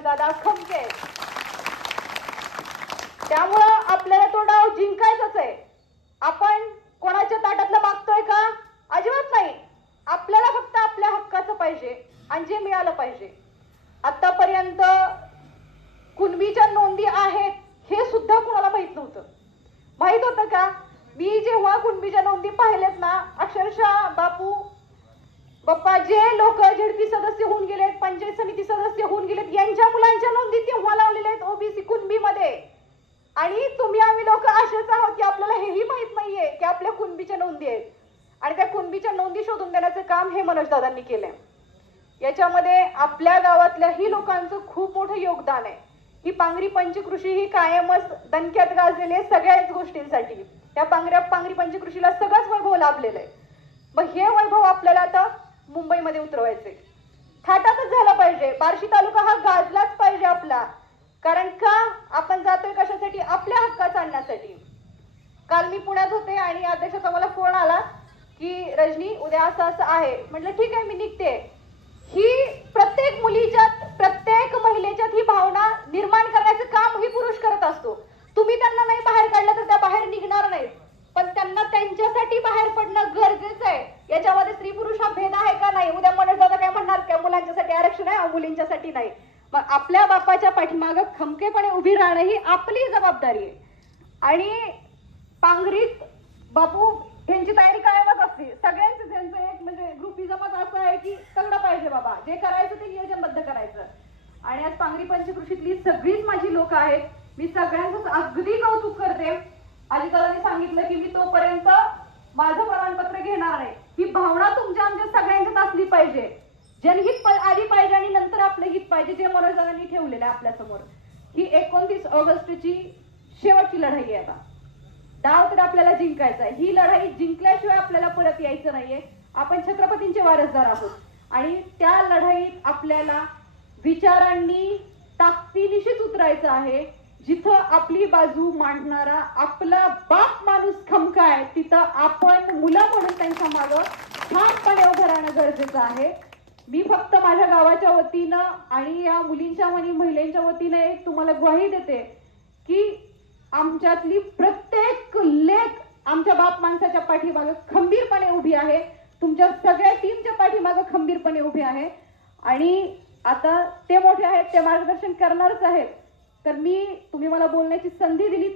दादा खमके. त्यामुळं आपल्याला तो डाव जिंकायचाच आहे. आपण कोणाच्या ताटातलं मागतोय का? अजिबात नाही. आपल्याला फक्त आपल्या हक्काचं पाहिजे आणि जे मिळालं पाहिजे. आतापर्यंत कुणबीच्या नोंदी आहेत हे सुद्धा कुणाला माहीत नव्हतं. माहीत होतं का? मी जेव्हा कुणबीच्या नोंदी पाहिल्यात ना अक्षरशः बापू बाप्पा जे लोक झेडपी सदस्य पंचायत समिती सदस्य होऊन गेलेत. यांच्या मुलांच्या नोंदी तेव्हा लावलेल्या आहेत ओबीसी कुणबी मध्ये आणि तुम्ही आम्ही लोक असेच आहोत की आपल्याला हेही माहीत नाहीये की आपल्या कुणबीच्या नोंदी आहेत. आणि त्या कुणबीच्या नोंदी शोधून देण्याचं काम हे मनोज दादांनी केलंय. याच्यामध्ये आपल्या गावातल्याही लोकांचं खूप मोठं योगदान आहे. ही पांगरी पंचकृषी ही कायमच दणक्यात गाजलेली आहे सगळ्याच गोष्टींसाठी. त्या पांगऱ्या पांगरी पंचकृषीला सगळंच वैभव लाभलेलं आहे. मग हे वैभव आपल्याला आता मुंबईमध्ये उतरवायचे थाटातच झाला पाहिजे. बार्शी तालुका हा गाजलाच पाहिजे आपला. कारण का? आपण जातोय कशासाठी? आपल्या हक्कात आणण्यासाठी. काल मी पुण्यात होते आणि अध्यक्षाचा मला फोन आला की रजनी उद्या असं असं आहे. म्हटलं ठीक आहे मी निघते. ही प्रत्येक मुलीच्या प्रत्येक महिलेच्या ही भावना निर्माण करण्याचं काम ही पुरुष करत असतो तुम्ही त्यांना नाही बाहेर काढलं तर त्या बाहेर निघणार नाहीत पण त्यांना त्यांच्यासाठी बाहेर पडणं गरजेचं आहे याच्यामध्ये स्त्री पुरुष हा भेद आहे का नाही उद्या मनोज दादा काय म्हणणार का मुलांच्यासाठी आरक्षण आहे मुलींच्यासाठी नाही. मग आपल्या बापाच्या पाठीमाग खमकेपणे उभी राहणं ही आपली जबाबदारी आहे. आणि पांघरीत बापू यांची तयारी कायमच असते. सगळ्यांचं त्यांचं एक म्हणजे ग्रुपिझमच असं आहे की सगळं पाहिजे बाबा. जे करायचं ते नियोजनबद्ध करायचं. आणि आज पांगरी पंचकृषीतली सगळीच माझी लोक आहेत. मी सगळ्यांचं अगदी कौतुक करते. अलीकडाने सांगितलं की मी तोपर्यंत माझं प्रमाणपत्र घेणार आहे ही भावना तुमच्या आमच्या सगळ्यांच्यात असली पाहिजे. जनहित प- आधी पाहिजे आणि नंतर आपलं हित पाहिजे ठेवलेला मनोजदारांनी आपल्यासमोर ही एकोणतीस ऑगस्टची शेवटची लढाई आहे आता. डाव तर आपल्याला जिंकायचा आहे. ही लढाई जिंकल्याशिवाय आपल्याला परत यायचं नाहीये. आपण छत्रपतींचे वारसदार आहोत. आणि त्या लढाईत आपल्याला विचारांनी ताकदीनिशीच उतरायचं आहे. जिथं आपली बाजू मांडणारा आपला बाप माणूस खमका आहे तिथं आपण मुलं म्हणून त्यांच्या मागं ठामपणे उभं राहणं गरजेचं आहे. मी फक्त माझ्या गावाच्या वतीनं आणि या मुलींच्या आणि महिलांच्या वतीनं एक तुम्हाला ग्वाही देते की आमच्यातली प्रत्येक लेख आमच्या बाप माणसाच्या पाठीमागे खंबीरपणे उभी आहे. तुमच्या सगळ्या टीमच्या पाठीमागे खंबीरपणे उभी आहे. आणि आता ते मोठे आहेत ते मार्गदर्शन करणारच आहेत. तर मी तुम्ही मला बोलण्याची संधी दिली